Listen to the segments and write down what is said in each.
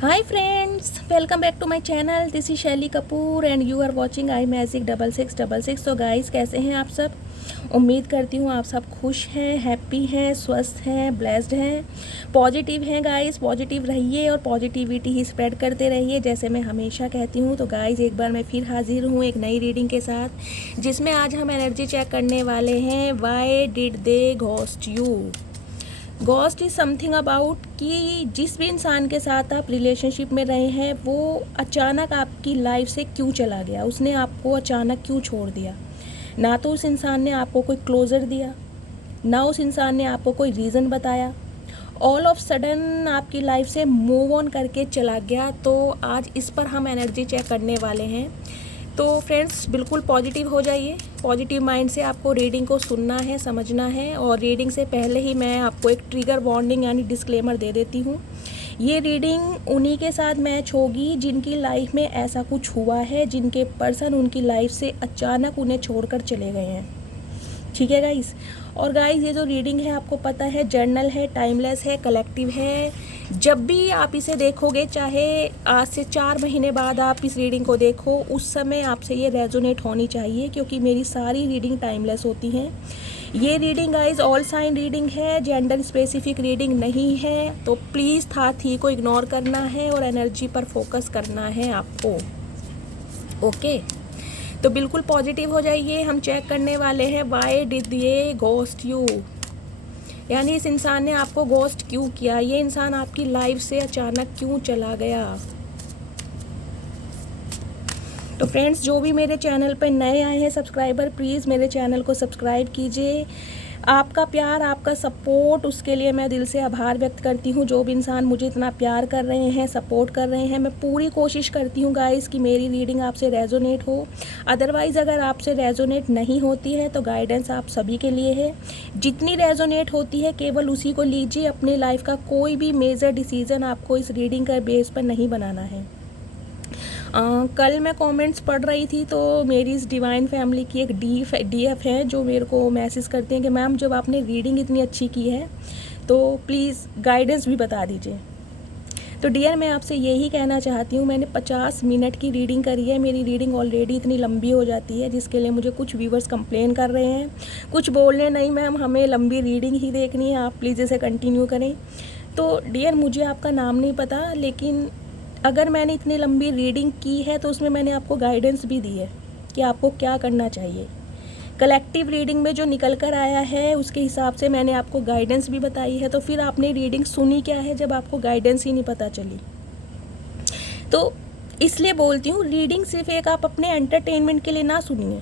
Hi friends, welcome back to my channel. This is Shaily Kapoor and you are watching I magic 6666। तो guys कैसे हैं आप सब। उम्मीद करती हूँ आप सब खुश हैं, हैप्पी हैं, स्वस्थ हैं, ब्लेस्ड हैं, पॉजिटिव हैं। गाइस पॉजिटिव रहिए और पॉजिटिविटी ही स्प्रेड करते रहिए जैसे मैं हमेशा कहती हूँ। तो गाइस एक बार मैं फिर हाजिर हूँ एक नई रीडिंग के साथ, जिसमें आज हम एनर्जी चेक करने वाले हैं why did they ghost you. Ghost is something about कि जिस भी इंसान के साथ आप रिलेशनशिप में रहे हैं वो अचानक आपकी लाइफ से क्यों चला गया, उसने आपको अचानक क्यों छोड़ दिया। ना तो उस इंसान ने आपको कोई क्लोज़र दिया, ना उस इंसान ने आपको कोई रीज़न बताया, ऑल ऑफ सडन आपकी लाइफ से मूव ऑन करके चला गया। तो आज इस पर हम एनर्जी चेक करने वाले हैं। तो फ्रेंड्स बिल्कुल पॉजिटिव हो जाइए, पॉजिटिव माइंड से आपको रीडिंग को सुनना है, समझना है। और रीडिंग से पहले ही मैं आपको एक ट्रिगर वार्निंग यानी डिस्क्लेमर दे देती हूँ। ये रीडिंग उन्हीं के साथ मैच होगी जिनकी लाइफ में ऐसा कुछ हुआ है, जिनके पर्सन उनकी लाइफ से अचानक उन्हें छोड़कर चले गए हैं। ठीक है गाइस। और गाइस ये जो रीडिंग है आपको पता है जर्नल है, टाइमलेस है, कलेक्टिव है। जब भी आप इसे देखोगे, चाहे आज से 4 महीने बाद आप इस रीडिंग को देखो, उस समय आपसे ये रेजोनेट होनी चाहिए, क्योंकि मेरी सारी रीडिंग टाइमलेस होती हैं। ये reading guys all sign reading है, जेंडर स्पेसिफिक रीडिंग नहीं है। तो प्लीज़ था थी को इग्नोर करना है और एनर्जी पर फोकस करना है आपको। ओके, तो बिल्कुल पॉजिटिव हो जाइए। हम चेक करने वाले हैं why did they ghost you, यानी इस इंसान ने आपको घोस्ट क्यों किया, ये इंसान आपकी लाइफ से अचानक क्यों चला गया। तो फ्रेंड्स जो भी मेरे चैनल पर नए आए हैं सब्सक्राइबर, प्लीज़ मेरे चैनल को सब्सक्राइब कीजिए। आपका प्यार, आपका सपोर्ट, उसके लिए मैं दिल से आभार व्यक्त करती हूँ। जो भी इंसान मुझे इतना प्यार कर रहे हैं, सपोर्ट कर रहे हैं, मैं पूरी कोशिश करती हूँ गाइस कि मेरी रीडिंग आपसे रेजोनेट हो। अदरवाइज़ अगर आपसे रेजोनेट नहीं होती है तो गाइडेंस आप सभी के लिए है। जितनी रेजोनेट होती है केवल उसी को लीजिए। अपनी लाइफ का कोई भी मेजर डिसीज़न आपको इस रीडिंग का बेस पर नहीं बनाना है। कल मैं कमेंट्स पढ़ रही थी तो मेरी इस डिवाइन फैमिली की एक डीएफ है जो मेरे को मैसेज करते हैं कि मैम जब आपने रीडिंग इतनी अच्छी की है तो प्लीज़ गाइडेंस भी बता दीजिए। तो डियर मैं आपसे यही कहना चाहती हूँ, मैंने 50 मिनट की रीडिंग करी है। मेरी रीडिंग ऑलरेडी इतनी लंबी हो जाती है, जिसके लिए मुझे कुछ व्यूवर्स कंप्लेन कर रहे हैं, कुछ बोल रहे नहीं मैम हमें लंबी रीडिंग ही देखनी है, आप प्लीज़ इसे कंटिन्यू करें। तो डियर मुझे आपका नाम नहीं पता, लेकिन अगर मैंने इतनी लंबी रीडिंग की है तो उसमें मैंने आपको गाइडेंस भी दी है कि आपको क्या करना चाहिए। कलेक्टिव रीडिंग में जो निकल कर आया है उसके हिसाब से मैंने आपको गाइडेंस भी बताई है। तो फिर आपने रीडिंग सुनी क्या है जब आपको गाइडेंस ही नहीं पता चली। तो इसलिए बोलती हूँ रीडिंग सिर्फ एक आप अपने एंटरटेनमेंट के लिए ना सुनिए,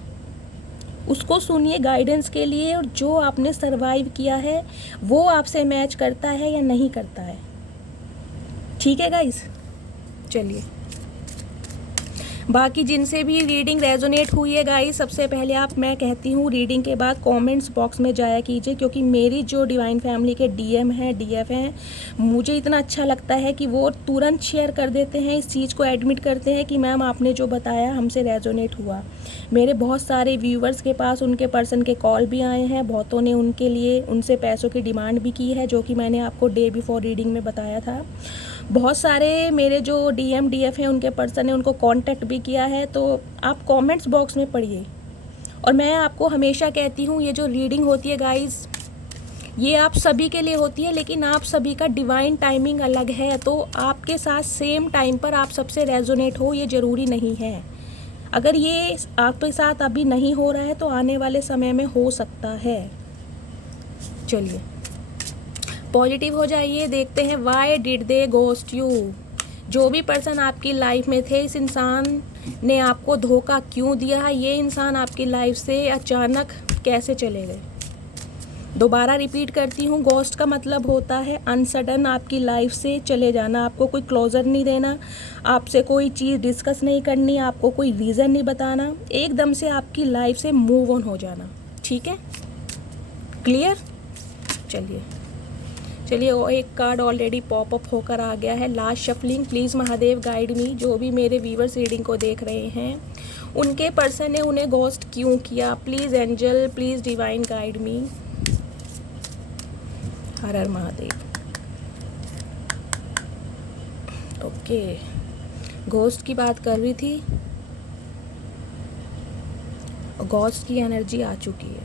उसको सुनिए गाइडेंस के लिए। और जो आपने सर्वाइव किया है वो आपसे मैच करता है या नहीं करता है। ठीक है गाइस, चलिए बाकी जिनसे भी रीडिंग रेजोनेट हुई है गाइस, सबसे पहले आप, मैं कहती हूँ रीडिंग के बाद कमेंट्स बॉक्स में जाया कीजिए, क्योंकि मेरी जो डिवाइन फैमिली के डीएम हैं, डीएफ हैं, मुझे इतना अच्छा लगता है कि वो तुरंत शेयर कर देते हैं, इस चीज़ को एडमिट करते हैं कि मैम आपने जो बताया हमसे रेजोनेट हुआ। मेरे बहुत सारे व्यूवर्स के पास उनके पर्सन के कॉल भी आए हैं, बहुतों ने उनके लिए उनसे पैसों की डिमांड भी की है, जो कि मैंने आपको डे बिफोर रीडिंग में बताया था। बहुत सारे मेरे जो डीएम डीएफ हैं उनके पर्सन ने उनको कांटेक्ट भी किया है। तो आप कमेंट्स बॉक्स में पढ़िए। और मैं आपको हमेशा कहती हूँ ये जो रीडिंग होती है गाइस, ये आप सभी के लिए होती है, लेकिन आप सभी का डिवाइन टाइमिंग अलग है। तो आपके साथ सेम टाइम पर आप सबसे रेजोनेट हो ये ज़रूरी नहीं है। अगर ये आपके साथ अभी नहीं हो रहा है तो आने वाले समय में हो सकता है। चलिए पॉजिटिव हो जाइए। देखते हैं why did they ghost you. जो भी पर्सन आपकी लाइफ में थे, इस इंसान ने आपको धोखा क्यों दिया, ये इंसान आपकी लाइफ से अचानक कैसे चले गए। दोबारा रिपीट करती हूँ, घोस्ट का मतलब होता है अनसडन आपकी लाइफ से चले जाना। आपको कोई क्लोजर नहीं देना, आपसे कोई चीज़ डिस्कस नहीं करनी, आपको कोई रीज़न नहीं बताना, एकदम से आपकी लाइफ से मूव ऑन हो जाना। ठीक है, क्लियर। चलिए वो एक कार्ड ऑलरेडी पॉपअप होकर आ गया है, last shuffling. Please Mahadev guide me. जो भी मेरे व्यूवर्स रीडिंग को देख रहे हैं उनके पर्सन ने उन्हें घोस्ट क्यों किया, please angel, please divine guide me. Her her Mahadev. Okay, ghost की बात कर रही थी, घोस्ट की एनर्जी आ चुकी है।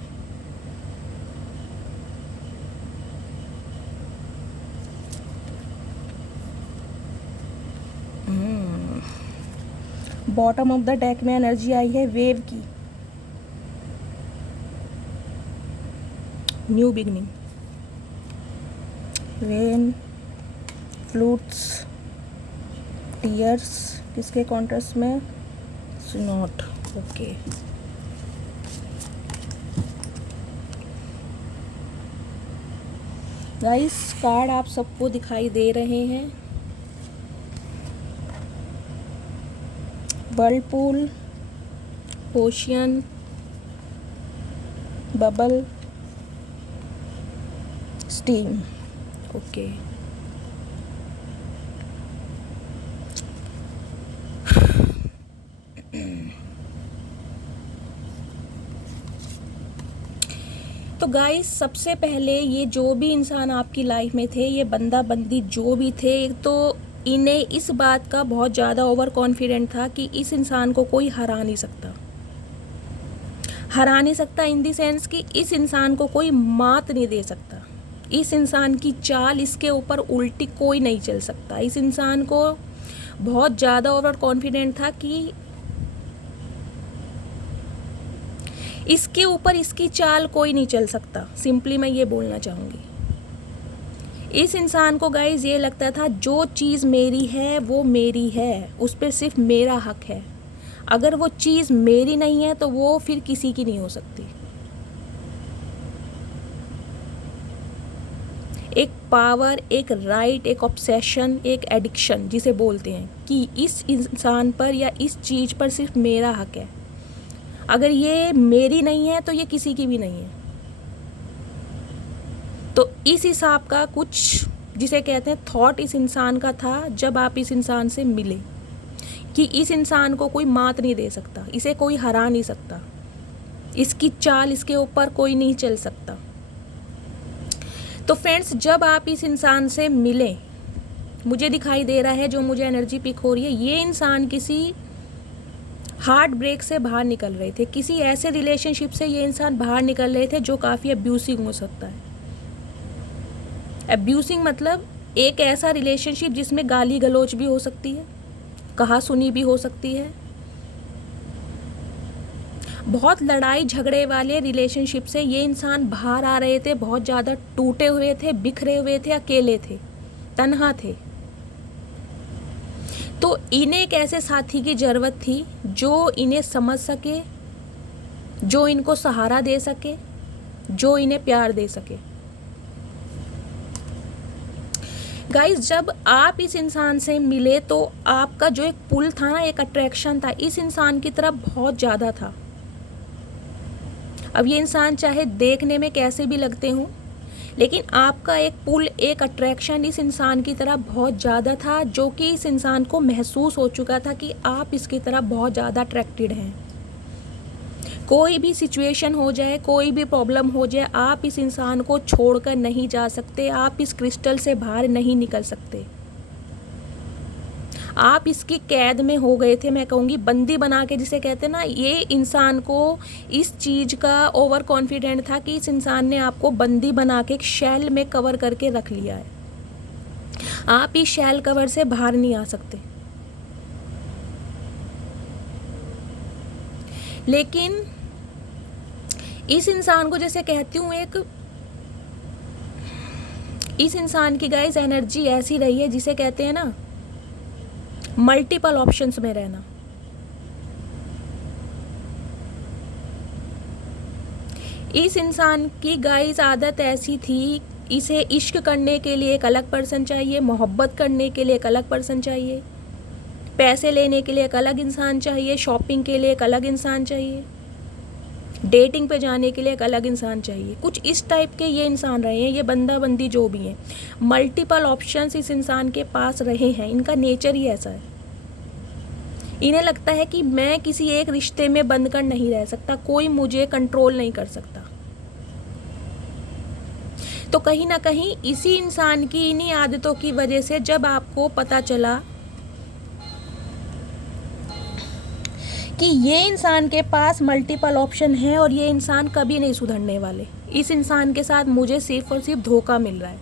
बॉटम ऑफ द डेक में एनर्जी आई है वेव की, new beginning, rain, flutes, tears, किसके कॉन्ट्रास्ट में, स्नोट। ओके, गाइस कार्ड आप सबको दिखाई दे रहे हैं, Whirlpool, ocean, bubble, steam. Okay, तो गाइस सबसे पहले ये जो भी इंसान आपकी लाइफ में थे, ये बंदा बंदी जो भी थे, तो इन्हें इस बात का बहुत ज़्यादा ओवर कॉन्फिडेंट था कि इस इंसान को कोई हरा नहीं सकता। हरा नहीं सकता इन दी सेंस कि इस इंसान को कोई मात नहीं दे सकता, इस इंसान की चाल, इसके ऊपर उल्टी कोई नहीं चल सकता। इस इंसान को बहुत ज़्यादा ओवर कॉन्फिडेंट था कि इसके ऊपर इसकी चाल कोई नहीं चल सकता। सिंपली मैं ये बोलना चाहूँगी, इस इंसान को गाइज ये लगता था जो चीज़ मेरी है वो मेरी है, उस पर सिर्फ मेरा हक है। अगर वो चीज़ मेरी नहीं है तो वो फिर किसी की नहीं हो सकती। एक पावर, एक राइट, एक ऑब्सेशन, एक एडिक्शन जिसे बोलते हैं कि इस इंसान पर या इस चीज़ पर सिर्फ मेरा हक है। अगर ये मेरी नहीं है तो ये किसी की भी नहीं है। तो इस हिसाब का कुछ जिसे कहते हैं थॉट इस इंसान का था जब आप इस इंसान से मिले, कि इस इंसान को कोई मात नहीं दे सकता, इसे कोई हरा नहीं सकता, इसकी चाल, इसके ऊपर कोई नहीं चल सकता। तो फ्रेंड्स जब आप इस इंसान से मिले, मुझे दिखाई दे रहा है, जो मुझे एनर्जी पिक हो रही है, ये इंसान किसी हार्ट ब्रेक से बाहर निकल रहे थे, किसी ऐसे रिलेशनशिप से ये इंसान बाहर निकल रहे थे जो काफ़ी अब्यूसिंग हो सकता है। अब्यूसिंग मतलब एक ऐसा रिलेशनशिप जिसमें गाली गलौज भी हो सकती है, कहा सुनी भी हो सकती है। बहुत लड़ाई झगड़े वाले रिलेशनशिप से ये इंसान बाहर आ रहे थे, बहुत ज़्यादा टूटे हुए थे, बिखरे हुए थे, अकेले थे, तन्हा थे। तो इन्हें एक ऐसे साथी की ज़रूरत थी जो इन्हें समझ सके, जो इनको सहारा दे सके, जो इन्हें प्यार दे सके। गाइस जब आप इस इंसान से मिले तो आपका जो एक पुल था ना, एक अट्रैक्शन था, इस इंसान की तरफ बहुत ज़्यादा था। अब ये इंसान चाहे देखने में कैसे भी लगते हों, लेकिन आपका एक पुल, एक अट्रैक्शन इस इंसान की तरफ बहुत ज़्यादा था, जो कि इस इंसान को महसूस हो चुका था कि आप इसकी तरफ बहुत ज़्यादा अट्रैक्टेड हैं। कोई भी सिचुएशन हो जाए, कोई भी प्रॉब्लम हो जाए, आप इस इंसान को छोड़कर नहीं जा सकते, आप इस क्रिस्टल से बाहर नहीं निकल सकते। आप इसकी कैद में हो गए थे, मैं कहूँगी बंदी बना के, जिसे कहते हैं ना, ये इंसान को इस चीज़ का ओवर कॉन्फिडेंट था कि इस इंसान ने आपको बंदी बना के एक शैल में कवर करके रख लिया है। आप इस शैल कवर से बाहर नहीं आ सकते। लेकिन इस इंसान को, जैसे कहती हूँ, इस इंसान की गाइस एनर्जी ऐसी रही है जिसे कहते हैं ना मल्टीपल ऑप्शंस में रहना। इस इंसान की गाइस आदत ऐसी थी, इसे इश्क करने के लिए एक अलग पर्सन चाहिए, मोहब्बत करने के लिए एक अलग पर्सन चाहिए, पैसे लेने के लिए एक अलग इंसान चाहिए, शॉपिंग के लिए एक अलग इंसान चाहिए, डेटिंग पे जाने के लिए एक अलग इंसान चाहिए। कुछ इस टाइप के ये इंसान रहे हैं, ये बंदा बंदी जो भी हैं, मल्टीपल ऑप्शंस इस इंसान के पास रहे हैं। इनका नेचर ही ऐसा है। इन्हें लगता है कि मैं किसी एक रिश्ते में बंद कर नहीं रह सकता, कोई मुझे कंट्रोल नहीं कर सकता। तो कहीं ना कहीं इसी इंसान की इन्हीं आदतों की वजह से जब आपको पता चला कि ये इंसान के पास मल्टीपल ऑप्शन है और ये इंसान कभी नहीं सुधरने वाले। इस इंसान के साथ मुझे सिर्फ और सिर्फ धोखा मिल रहा है।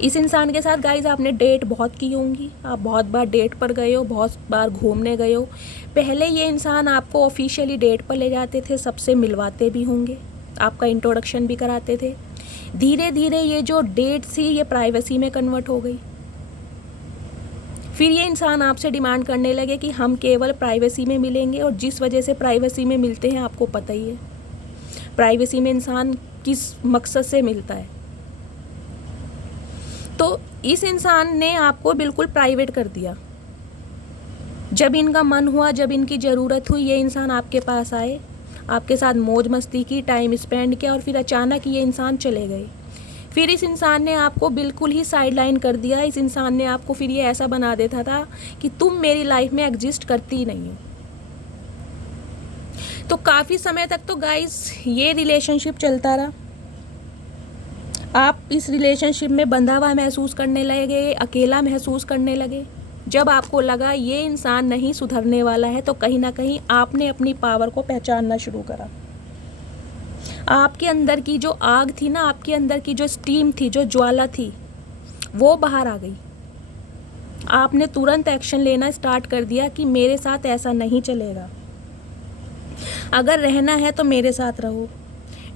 इस इंसान के साथ गाइज आपने डेट बहुत की होंगी, आप बहुत बार डेट पर गए हो, बहुत बार घूमने गए हो। पहले ये इंसान आपको ऑफिशियली डेट पर ले जाते थे, सबसे मिलवाते भी होंगे, आपका इंट्रोडक्शन भी कराते थे। धीरे धीरे ये जो डेट थी ये प्राइवेसी में कन्वर्ट हो गई। फिर ये इंसान आपसे डिमांड करने लगे कि हम केवल प्राइवेसी में मिलेंगे, और जिस वजह से प्राइवेसी में मिलते हैं आपको पता ही है। प्राइवेसी में इंसान किस मकसद से मिलता है। तो इस इंसान ने आपको बिल्कुल प्राइवेट कर दिया। जब इनका मन हुआ, जब इनकी ज़रूरत हुई, ये इंसान आपके पास आए, आपके साथ मौज मस्ती की, टाइम स्पेंड किया, और फिर अचानक ये इंसान चले गए। फिर इस इंसान ने आपको बिल्कुल ही साइड लाइन कर दिया। इस इंसान ने आपको फिर ये ऐसा बना देता था कि तुम मेरी लाइफ में एग्जिस्ट करती ही नहीं हो। तो काफ़ी समय तक तो गाइस ये रिलेशनशिप चलता रहा। आप इस रिलेशनशिप में बंधा हुआ महसूस करने लगे, अकेला महसूस करने लगे। जब आपको लगा ये इंसान नहीं सुधरने वाला है, तो कहीं ना कहीं आपने अपनी पावर को पहचानना शुरू करा। आपके अंदर की जो आग थी ना, आपके अंदर की जो स्टीम थी, जो ज्वाला थी, वो बाहर आ गई। आपने तुरंत एक्शन लेना स्टार्ट कर दिया कि मेरे साथ ऐसा नहीं चलेगा। अगर रहना है तो मेरे साथ रहो,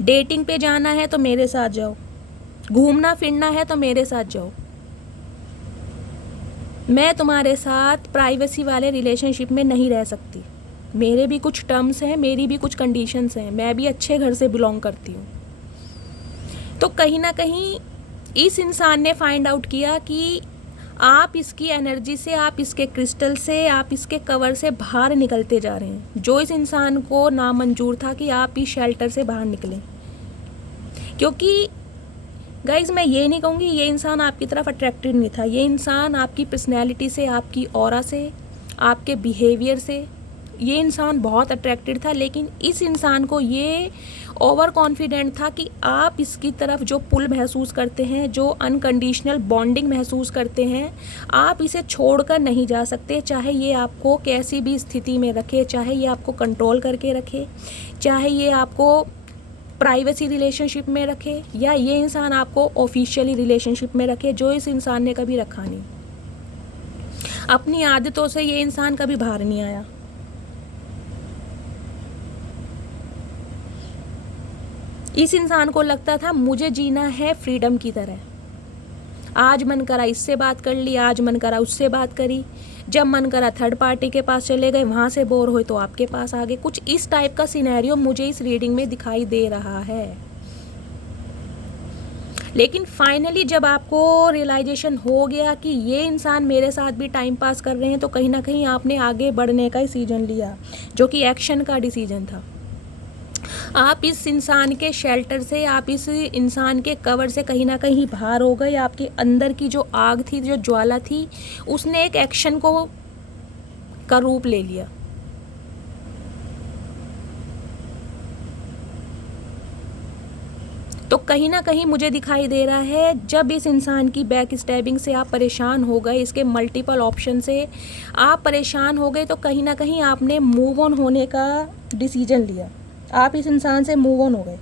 डेटिंग पे जाना है तो मेरे साथ जाओ, घूमना फिरना है तो मेरे साथ जाओ। मैं तुम्हारे साथ प्राइवेसी वाले रिलेशनशिप में नहीं रह सकती। मेरे भी कुछ टर्म्स हैं, मेरी भी कुछ कंडीशंस हैं, मैं भी अच्छे घर से बिलोंग करती हूँ। तो कहीं ना कहीं इस इंसान ने फाइंड आउट किया कि आप इसकी एनर्जी से, आप इसके क्रिस्टल से, आप इसके कवर से बाहर निकलते जा रहे हैं, जो इस इंसान को नामंजूर था कि आप इस शेल्टर से बाहर निकलें। क्योंकि गाइज मैं ये नहीं कहूँगी ये इंसान आपकी तरफ अट्रैक्टेड नहीं था। ये इंसान आपकी पर्सनैलिटी से, आपकी ऑरा से, आपके बिहेवियर से ये इंसान बहुत अट्रैक्टेड था। लेकिन इस इंसान को ये ओवर कॉन्फिडेंट था कि आप इसकी तरफ जो पुल महसूस करते हैं, जो अनकंडीशनल बॉन्डिंग महसूस करते हैं, आप इसे छोड़कर नहीं जा सकते। चाहे ये आपको कैसी भी स्थिति में रखे, चाहे ये आपको कंट्रोल करके रखे, चाहे ये आपको प्राइवेसी रिलेशनशिप में रखे, या ये इंसान आपको ऑफिशियली रिलेशनशिप में रखे, जो इस इंसान ने कभी रखा नहीं। अपनी आदतों से ये इंसान कभी बाहर नहीं आया। इस इंसान को लगता था मुझे जीना है फ्रीडम की तरह। आज मन करा इससे बात कर ली, आज मन करा उससे बात करी, जब मन करा थर्ड पार्टी के पास चले गए, वहाँ से बोर हुए तो आपके पास आ गए। कुछ इस टाइप का सिनेरियो मुझे इस रीडिंग में दिखाई दे रहा है। लेकिन फाइनली जब आपको रियलाइजेशन हो गया कि ये इंसान मेरे साथ भी टाइम पास कर रहे हैं, तो कहीं ना कहीं आपने आगे बढ़ने का डिसीजन लिया, जो कि एक्शन का डिसीजन था। आप इस इंसान के शेल्टर से, आप इस इंसान के कवर से कहीं ना कहीं बाहर हो गए। आपके अंदर की जो आग थी, जो ज्वाला थी, उसने एक एक्शन का रूप ले लिया। तो कहीं ना कहीं मुझे दिखाई दे रहा है जब इस इंसान की बैक स्टैबिंग से आप परेशान हो गए, इसके मल्टीपल ऑप्शन से आप परेशान हो गए, तो कहीं ना कहीं आपने मूव ऑन होने का डिसीजन लिया। आप इस इंसान से मूव ऑन हो गए।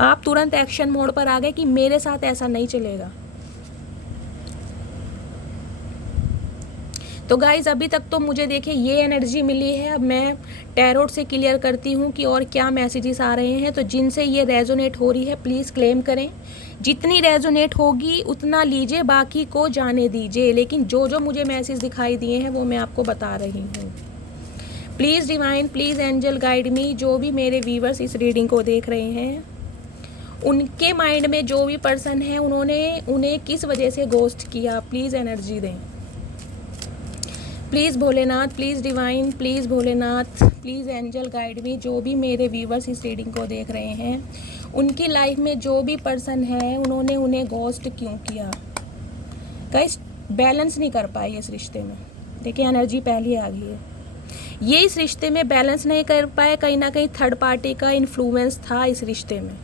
आप तुरंत एक्शन मोड पर आ गए कि मेरे साथ ऐसा नहीं चलेगा। तो गाइज अभी तक तो मुझे देखिए ये एनर्जी मिली है। अब मैं टैरोट से क्लियर करती हूँ कि और क्या मैसेजेस आ रहे हैं। तो जिनसे ये रेजोनेट हो रही है प्लीज़ क्लेम करें। जितनी रेजोनेट होगी उतना लीजिए, बाकी को जाने दीजिए। लेकिन जो जो मुझे मैसेज दिखाई दिए हैं वो मैं आपको बता रही हूँ। Please divine, please angel guide me. जो भी मेरे व्यूवर्स इस रीडिंग को देख रहे हैं, उनके माइंड में जो भी पर्सन है उन्हें किस वजह से गोस्ट किया, प्लीज़ एनर्जी दें। Please Bholenath, please divine, please Bholenath, please angel guide me. जो भी मेरे व्यूवर्स इस रीडिंग को देख रहे हैं, उनकी लाइफ में जो भी पर्सन है उन्होंने उन्हें गोस्ट क्यों किया। गाइस बैलेंस नहीं कर पाए इस रिश्ते में। देखिए एनर्जी पहले आ गई है। ये इस रिश्ते में बैलेंस नहीं कर पाए। कहीं ना कहीं थर्ड पार्टी का इन्फ्लुएंस था इस रिश्ते में।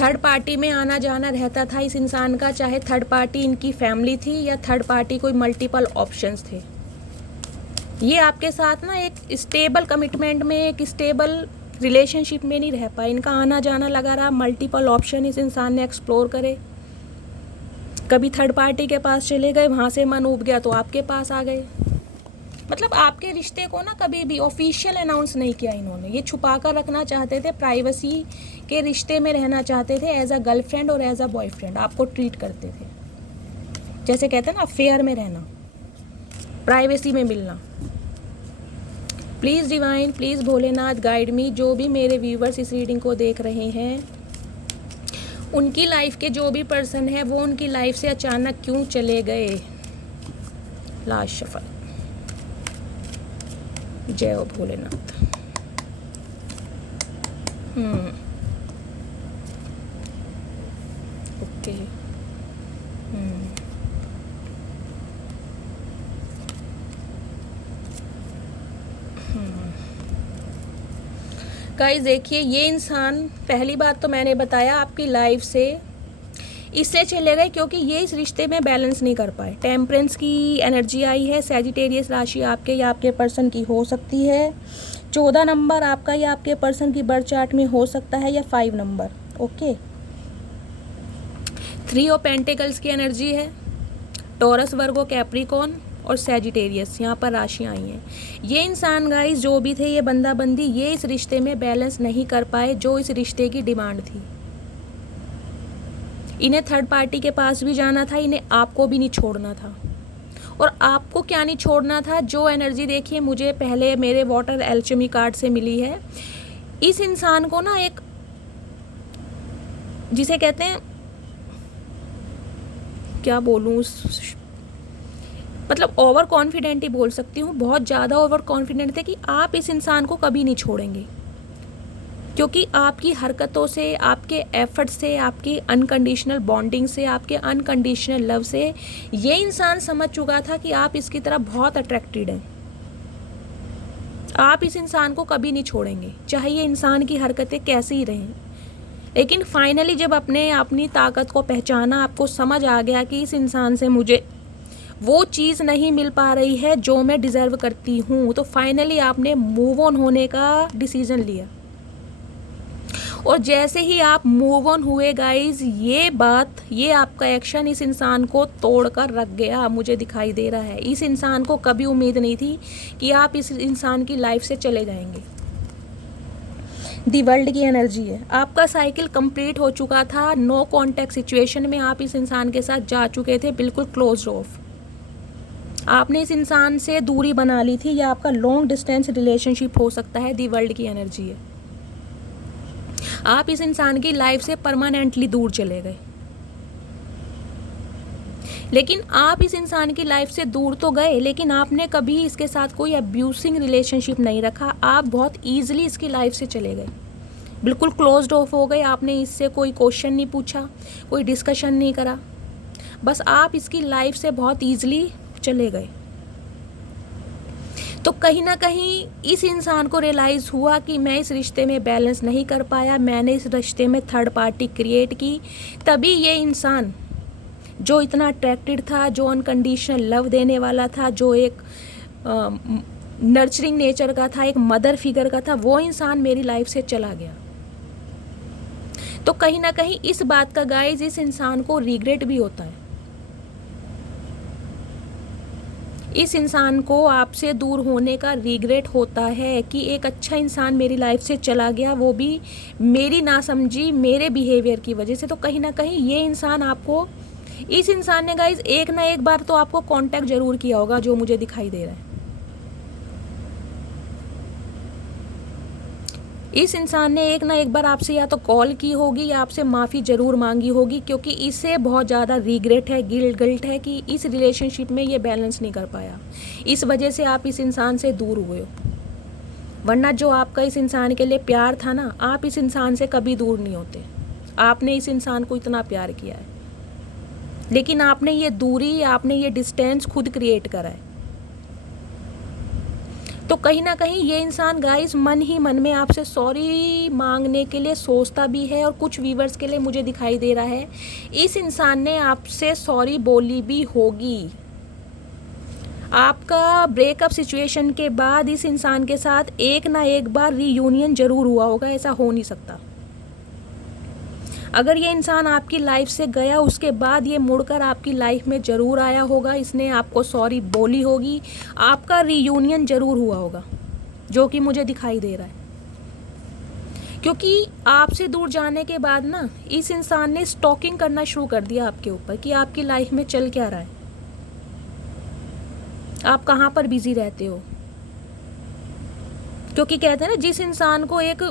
थर्ड पार्टी में आना जाना रहता था इस इंसान का, चाहे थर्ड पार्टी इनकी फैमिली थी या थर्ड पार्टी कोई मल्टीपल ऑप्शंस थे। ये आपके साथ ना एक स्टेबल कमिटमेंट में, एक स्टेबल रिलेशनशिप में नहीं रह पाए। इनका आना जाना लगा रहा, मल्टीपल ऑप्शन इस इंसान ने एक्सप्लोर करे। कभी थर्ड पार्टी के पास चले गए, वहाँ से मन उब गया तो आपके पास आ गए। मतलब आपके रिश्ते को ना कभी भी ऑफिशियल अनाउंस नहीं किया इन्होंने। ये छुपा कर रखना चाहते थे, प्राइवेसी के रिश्ते में रहना चाहते थे। एज अ गर्लफ्रेंड और एज अ बॉयफ्रेंड आपको ट्रीट करते थे, जैसे कहते हैं ना अफेयर में रहना, प्राइवेसी में मिलना। Please divine, please Bholenath guide me. जो भी मेरे व्यूवर्स इस रीडिंग को देख रहे हैं, उनकी लाइफ के जो भी पर्सन है वो उनकी लाइफ से अचानक क्यों चले गए। Last shuffle. जय हो भोलेनाथ। ओके। गाइस देखिए, ये इंसान, पहली बात तो मैंने बताया आपकी लाइफ से इससे चले गए क्योंकि ये इस रिश्ते में बैलेंस नहीं कर पाए। टेम्परेंस की एनर्जी आई है। सैजिटेरियस राशि आपके या आपके पर्सन की हो सकती है। 14 नंबर आपका या आपके पर्सन की बर्थ चार्ट में हो सकता है, या 5 नंबर। ओके। 3 ऑफ पेंटिकल्स की एनर्जी है। टॉरस, वर्गो, कैप्रिकॉर्न और सैजिटेरियस यहाँ पर राशियाँ आई हैं। ये इंसान गाइस जो भी थे, ये बंदा बंदी, ये इस रिश्ते में बैलेंस नहीं कर पाए जो इस रिश्ते की डिमांड थी। इन्हें थर्ड पार्टी के पास भी जाना था, इन्हें आपको भी नहीं छोड़ना था। और आपको क्या नहीं छोड़ना था, जो एनर्जी देखिए मुझे पहले मेरे वाटर एल्चमी कार्ड से मिली है, इस इंसान को ना एक, जिसे कहते हैं, क्या बोलूँ, मतलब ओवर कॉन्फिडेंट ही बोल सकती हूँ। बहुत ज़्यादा ओवर कॉन्फिडेंट थे कि आप इस इंसान को कभी नहीं छोड़ेंगे, क्योंकि आपकी हरकतों से, आपके एफर्ट से, आपकी अनकंडीशनल बॉन्डिंग से, आपके अनकंडीशनल लव से ये इंसान समझ चुका था कि आप इसकी तरफ बहुत अट्रैक्टेड हैं। आप इस इंसान को कभी नहीं छोड़ेंगे, चाहे ये इंसान की हरकतें कैसी ही रहें। लेकिन फाइनली जब आपने अपनी ताकत को पहचाना, आपको समझ आ गया कि इस इंसान से मुझे वो चीज़ नहीं मिल पा रही है जो मैं डिज़र्व करती हूँ, तो फाइनली आपने मूव ऑन होने का डिसीज़न लिया। और जैसे ही आप मूव ऑन हुए गाइज, ये आपका एक्शन इस इंसान को तोड़ कर रख गया, मुझे दिखाई दे रहा है। इस इंसान को कभी उम्मीद नहीं थी कि आप इस इंसान की लाइफ से चले जाएंगे। दी वर्ल्ड की एनर्जी है। आपका साइकिल कंप्लीट हो चुका था। नो कॉन्टैक्ट सिचुएशन में आप इस इंसान के साथ जा चुके थे, बिल्कुल क्लोज ऑफ। आपने इस इंसान से दूरी बना ली थी, या आपका लॉन्ग डिस्टेंस रिलेशनशिप हो सकता है। दी वर्ल्ड की एनर्जी है। आप इस इंसान की लाइफ से परमानेंटली दूर चले गए। लेकिन आप इस इंसान की लाइफ से दूर तो गए, लेकिन आपने कभी इसके साथ कोई अब्यूसिंग रिलेशनशिप नहीं रखा। आप बहुत ईजिली इसकी लाइफ से चले गए, बिल्कुल क्लोज्ड ऑफ हो गए। आपने इससे कोई क्वेश्चन नहीं पूछा, कोई डिस्कशन नहीं करा, बस आप इसकी लाइफ से बहुत ईजिली चले गए। तो कहीं ना कहीं इस इंसान को रियलाइज़ हुआ कि मैं इस रिश्ते में बैलेंस नहीं कर पाया, मैंने इस रिश्ते में थर्ड पार्टी क्रिएट की। तभी ये इंसान जो इतना अट्रैक्टेड था, जो अनकंडीशनल लव देने वाला था, जो एक नर्चरिंग नेचर का था, एक मदर फिगर का था, वो इंसान मेरी लाइफ से चला गया। तो कहीं ना कहीं इस बात का गाइज इस इंसान को रिग्रेट भी होता है। इस इंसान को आपसे दूर होने का रिग्रेट होता है कि एक अच्छा इंसान मेरी लाइफ से चला गया, वो भी मेरी नासमझी, मेरे बिहेवियर की वजह से। तो कहीं ना कहीं ये इंसान आपको, इस इंसान ने गाइज एक ना एक बार तो आपको कांटेक्ट जरूर किया होगा, जो मुझे दिखाई दे रहा है। इस इंसान ने एक ना एक बार आपसे या तो कॉल की होगी या आपसे माफ़ी ज़रूर मांगी होगी, क्योंकि इसे बहुत ज़्यादा रिग्रेट है, गिल्ट है कि इस रिलेशनशिप में ये बैलेंस नहीं कर पाया। इस वजह से आप इस इंसान से दूर हुए हो। वरना जो आपका इस इंसान के लिए प्यार था ना, आप इस इंसान से कभी दूर नहीं होते। आपने इस इंसान को इतना प्यार किया है, लेकिन आपने ये दूरी, आपने ये डिस्टेंस खुद क्रिएट करा है। तो कहीं ना कहीं ये इंसान गाइस मन ही मन में आपसे सॉरी मांगने के लिए सोचता भी है। और कुछ व्यूवर्स के लिए मुझे दिखाई दे रहा है इस इंसान ने आपसे सॉरी बोली भी होगी। आपका ब्रेकअप सिचुएशन के बाद इस इंसान के साथ एक ना एक बार रीयूनियन जरूर हुआ होगा, ऐसा हो नहीं सकता। अगर ये इंसान आपकी लाइफ से गया उसके बाद ये मुड़कर आपकी लाइफ में ज़रूर आया होगा, इसने आपको सॉरी बोली होगी, आपका रीयूनियन ज़रूर हुआ होगा, जो कि मुझे दिखाई दे रहा है। क्योंकि आपसे दूर जाने के बाद ना इस इंसान ने स्टॉकिंग करना शुरू कर दिया आपके ऊपर कि आपकी लाइफ में चल क्या रहा है, आप कहाँ पर बिजी रहते हो। क्योंकि कहते हैं ना, जिस इंसान को एक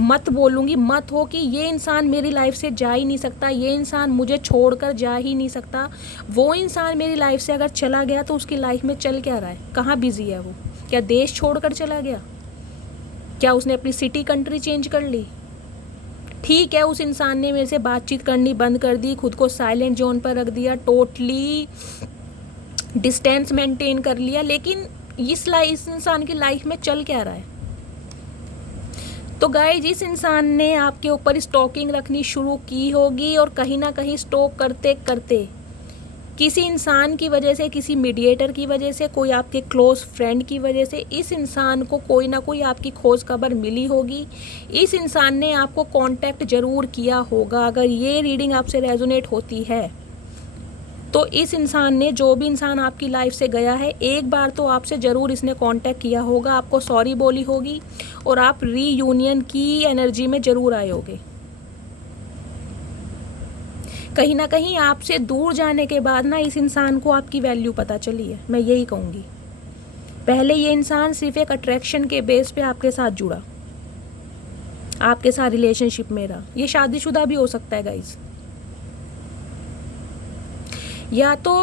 मत बोलूँगी, मत हो कि ये इंसान मेरी लाइफ से जा ही नहीं सकता, ये इंसान मुझे छोड़कर जा ही नहीं सकता, वो इंसान मेरी लाइफ से अगर चला गया तो उसकी लाइफ में चल क्या रहा है, कहाँ बिजी है वो, क्या देश छोड़कर चला गया, क्या उसने अपनी सिटी कंट्री चेंज कर ली। ठीक है, उस इंसान ने मेरे से बातचीत करनी बंद कर दी, खुद को साइलेंट जोन पर रख दिया, टोटली डिस्टेंस मेंटेन कर लिया, लेकिन इस इंसान की लाइफ में चल क्या रहा है। तो गाइस, जिस इंसान ने आपके ऊपर स्टॉकिंग रखनी शुरू की होगी और कहीं ना कहीं स्टॉक करते करते किसी इंसान की वजह से, किसी मीडिएटर की वजह से, कोई आपके क्लोज फ्रेंड की वजह से इस इंसान को कोई ना कोई आपकी खोज खबर मिली होगी, इस इंसान ने आपको कांटेक्ट ज़रूर किया होगा। अगर ये रीडिंग आपसे रेजोनेट होती है तो इस इंसान ने, जो भी इंसान आपकी लाइफ से गया है, एक बार तो आपसे ज़रूर इसने कांटेक्ट किया होगा, आपको सॉरी बोली होगी और आप रीयूनियन की एनर्जी में ज़रूर आए होगे। कहीं ना कहीं आपसे दूर जाने के बाद ना इस इंसान को आपकी वैल्यू पता चली है, मैं यही कहूँगी। पहले ये इंसान सिर्फ एक अट्रैक्शन के बेस पे आपके साथ जुड़ा, आपके साथ रिलेशनशिप में रहा। ये शादीशुदा भी हो सकता है गाइस, या तो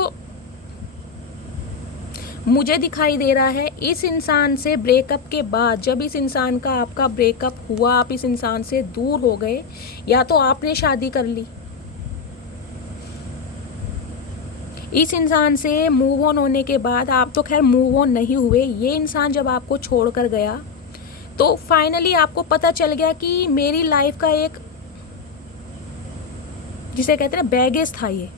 मुझे दिखाई दे रहा है इस इंसान से ब्रेकअप के बाद, जब इस इंसान का आपका ब्रेकअप हुआ, आप इस इंसान से दूर हो गए, या तो आपने शादी कर ली। इस इंसान से मूव ऑन होने के बाद, आप तो खैर मूव ऑन नहीं हुए, ये इंसान जब आपको छोड़कर गया तो फाइनली आपको पता चल गया कि मेरी लाइफ का एक, जिसे कहते हैं बैगेज था, ये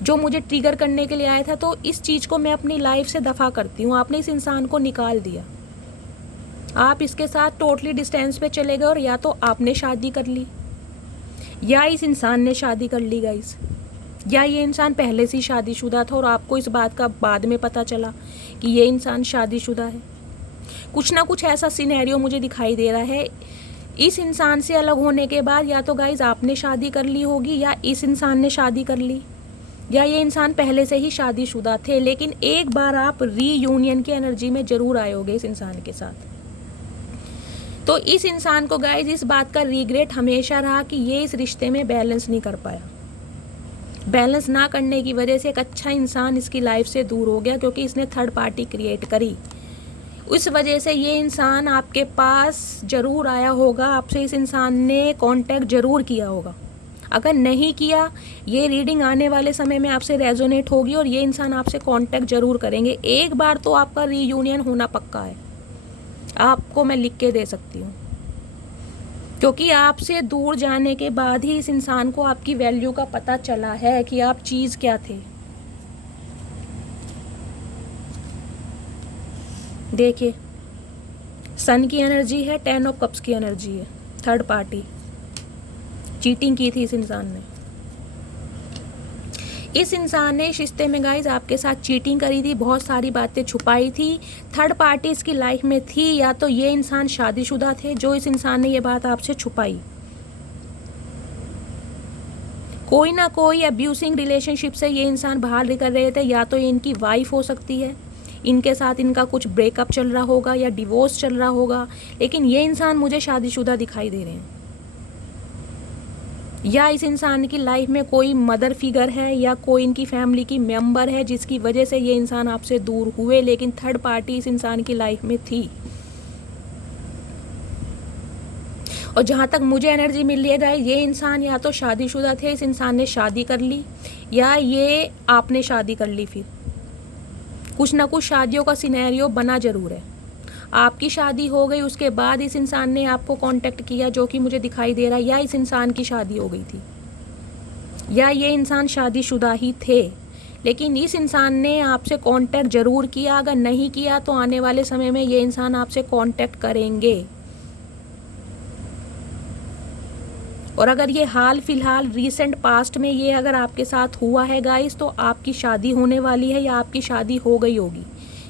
जो मुझे ट्रिगर करने के लिए आया था, तो इस चीज़ को मैं अपनी लाइफ से दफ़ा करती हूँ। आपने इस इंसान को निकाल दिया, आप इसके साथ टोटली डिस्टेंस पे चले गए, और या तो आपने शादी कर ली या इस इंसान ने शादी कर ली गाइस, या ये इंसान पहले से ही शादीशुदा था और आपको इस बात का बाद में पता चला कि ये इंसान शादीशुदा है। कुछ ना कुछ ऐसा सिनेरियो मुझे दिखाई दे रहा है। इस इंसान से अलग होने के बाद या तो गाइस आपने शादी कर ली होगी, या इस इंसान ने शादी कर ली, या ये इंसान पहले से ही शादीशुदा थे, लेकिन एक बार आप रीयूनियन की एनर्जी में ज़रूर आए होगे इस इंसान के साथ। तो इस इंसान को गाइस इस बात का रिग्रेट हमेशा रहा कि ये इस रिश्ते में बैलेंस नहीं कर पाया। बैलेंस ना करने की वजह से एक अच्छा इंसान इसकी लाइफ से दूर हो गया, क्योंकि इसने थर्ड पार्टी क्रिएट करी। उस वजह से ये इंसान आपके पास ज़रूर आया होगा, आपसे इस इंसान ने कांटेक्ट ज़रूर किया होगा। अगर नहीं किया, ये रीडिंग आने वाले समय में आपसे रेजोनेट होगी और ये इंसान आपसे कांटेक्ट ज़रूर करेंगे। एक बार तो आपका रीयूनियन होना पक्का है, आपको मैं लिख के दे सकती हूँ, क्योंकि आपसे दूर जाने के बाद ही इस इंसान को आपकी वैल्यू का पता चला है कि आप चीज़ क्या थे। देखिए, सन की एनर्जी है, 10 ऑफ कप्स की एनर्जी है, थर्ड पार्टी। चीटिंग की थी इस इंसान ने। इस इंसान ने इस रिश्ते में गाइज आपके साथ चीटिंग करी थी, बहुत सारी बातें छुपाई थी, थर्ड पार्टी इसकी लाइफ में थी, या तो ये इंसान शादीशुदा थे जो इस इंसान ने ये बात आपसे छुपाई। कोई ना कोई अब्यूसिंग रिलेशनशिप से ये इंसान बाहर निकल रहे थे, या तो ये इनकी वाइफ हो सकती है, इनके साथ इनका कुछ ब्रेकअप चल रहा होगा या डिवोर्स चल रहा होगा, लेकिन ये इंसान मुझे शादीशुदा दिखाई दे रहे हैं। या इस इंसान की लाइफ में कोई मदर फिगर है या कोई इनकी फैमिली की मेंबर है जिसकी वजह से ये इंसान आपसे दूर हुए, लेकिन थर्ड पार्टी इस इंसान की लाइफ में थी। और जहाँ तक मुझे एनर्जी मिल रही है, ये इंसान या तो शादीशुदा थे, इस इंसान ने शादी कर ली, या ये आपने शादी कर ली। फिर कुछ ना कुछ शादियों का सिनेरियो बना ज़रूर है। आपकी शादी हो गई, उसके बाद इस इंसान ने आपको कांटेक्ट किया, जो कि मुझे दिखाई दे रहा है, या इस इंसान की शादी हो गई थी, या ये इंसान शादीशुदा ही थे, लेकिन इस इंसान ने आपसे कांटेक्ट ज़रूर किया। अगर नहीं किया तो आने वाले समय में ये इंसान आपसे कांटेक्ट करेंगे। और अगर ये हाल फिलहाल रीसेंट पास्ट में ये अगर आपके साथ हुआ है गाइस, तो आपकी शादी होने वाली है या आपकी शादी हो गई होगी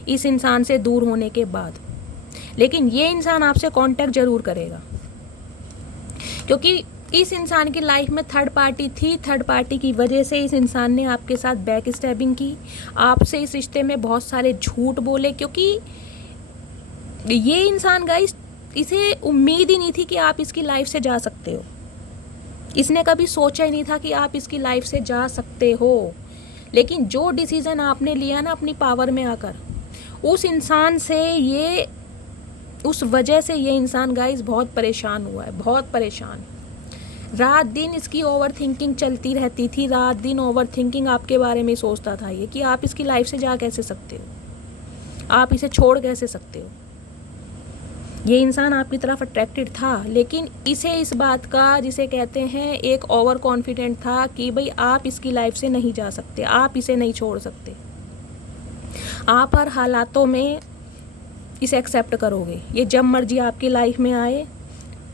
इस इंसान से दूर होने के बाद। लेकिन ये इंसान आपसे कांटेक्ट ज़रूर करेगा, क्योंकि इस इंसान की लाइफ में थर्ड पार्टी थी। थर्ड पार्टी की वजह से इस इंसान ने आपके साथ बैक स्टैबिंग की, आपसे इस रिश्ते में बहुत सारे झूठ बोले, क्योंकि ये इंसान गाइस, इसे उम्मीद ही नहीं थी कि आप इसकी लाइफ से जा सकते हो। इसने कभी सोचा ही नहीं था कि आप इसकी लाइफ से जा सकते हो। लेकिन जो डिसीज़न आपने लिया ना अपनी पावर में आकर, उस इंसान से ये, उस वजह से ये इंसान गाइस बहुत परेशान हुआ है, बहुत परेशान। रात दिन इसकी ओवर थिंकिंग चलती रहती थी, रात दिन ओवर थिंकिंग आपके बारे में सोचता था ये, कि आप इसकी लाइफ से जा कैसे सकते हो, आप इसे छोड़ कैसे सकते हो। ये इंसान आपकी तरफ अट्रैक्टेड था, लेकिन इसे इस बात का, जिसे कहते हैं एक ओवर कॉन्फिडेंट था कि भाई आप इसकी लाइफ से नहीं जा सकते, आप इसे नहीं छोड़ सकते, आप हर हालातों में इसे एक्सेप्ट करोगे। ये जब मर्जी आपकी लाइफ में आए,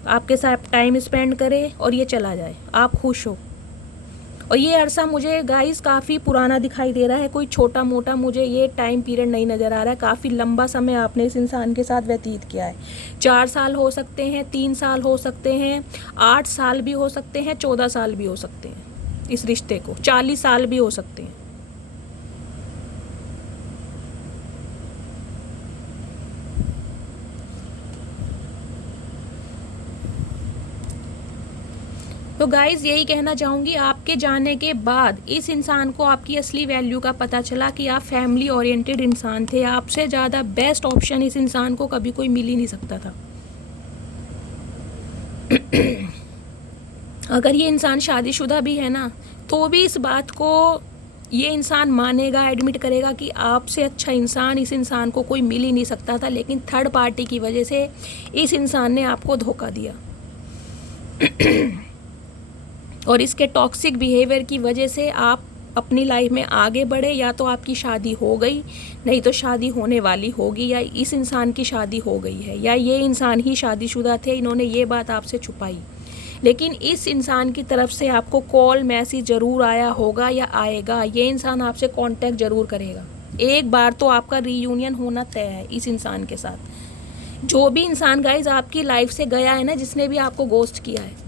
आपके साथ टाइम स्पेंड करे और ये चला जाए, आप खुश हो। और ये अरसा मुझे गाइस काफ़ी पुराना दिखाई दे रहा है, कोई छोटा मोटा मुझे ये टाइम पीरियड नहीं नज़र आ रहा है। काफ़ी लंबा समय आपने इस इंसान के साथ व्यतीत किया है। 4 साल हो सकते हैं, 3 साल हो सकते हैं, 8 साल भी हो सकते हैं, 14 साल भी हो सकते हैं इस रिश्ते को, 40 साल भी हो सकते हैं। तो गाइज़ यही कहना चाहूँगी, आपके जाने के बाद इस इंसान को आपकी असली वैल्यू का पता चला कि आप फैमिली ओरिएंटेड इंसान थे। आपसे ज़्यादा बेस्ट ऑप्शन इस इंसान को कभी कोई मिल ही नहीं सकता था। अगर ये इंसान शादीशुदा भी है ना, तो भी इस बात को ये इंसान मानेगा, एडमिट करेगा कि आपसे अच्छा इंसान इस इंसान को कोई मिल ही नहीं सकता था। लेकिन थर्ड पार्टी की वजह से इस इंसान ने आपको धोखा दिया। और इसके टॉक्सिक बिहेवियर की वजह से आप अपनी लाइफ में आगे बढ़े, या तो आपकी शादी हो गई, नहीं तो शादी होने वाली होगी, या इस इंसान की शादी हो गई है, या ये इंसान ही शादीशुदा थे, इन्होंने ये बात आपसे छुपाई। लेकिन इस इंसान की तरफ से आपको कॉल मैसेज ज़रूर आया होगा या आएगा। ये इंसान आपसे कांटेक्ट ज़रूर करेगा। एक बार तो आपका रीयूनियन होना तय है इस इंसान के साथ। जो भी इंसान गाइज आपकी लाइफ से गया है ना, जिसने भी आपको गोस्ट किया है,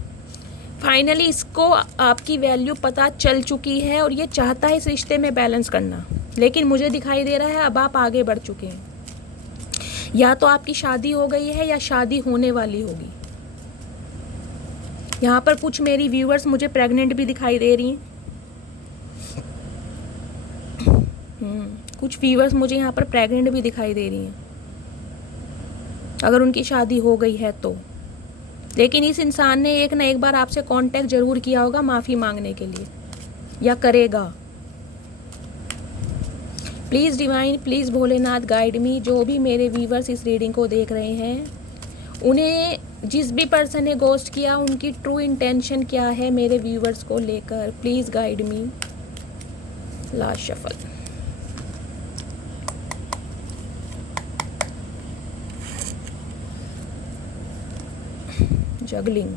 फाइनली इसको आपकी वैल्यू पता चल चुकी है और ये चाहता है इस रिश्ते में बैलेंस करना। लेकिन मुझे दिखाई दे रहा है अब आप आगे बढ़ चुके हैं। या तो आपकी शादी हो गई है या शादी होने वाली होगी। यहाँ पर कुछ मेरी व्यूअर्स मुझे प्रेग्नेंट भी दिखाई दे रही हैं। कुछ व्यूअर्स मुझे यहाँ पर प्रेग्नेंट भी दिखाई दे रही हैं, अगर उनकी शादी हो गई है तो। लेकिन इस इंसान ने एक ना एक बार आपसे कांटेक्ट ज़रूर किया होगा माफ़ी मांगने के लिए, या करेगा। Please divine, please Bholenath guide me. जो भी मेरे व्यूवर्स इस रीडिंग को देख रहे हैं, उन्हें जिस भी पर्सन ने गोस्ट किया, उनकी ट्रू इंटेंशन क्या है मेरे व्यूवर्स को लेकर, please guide me. Last shuffle. Juggling,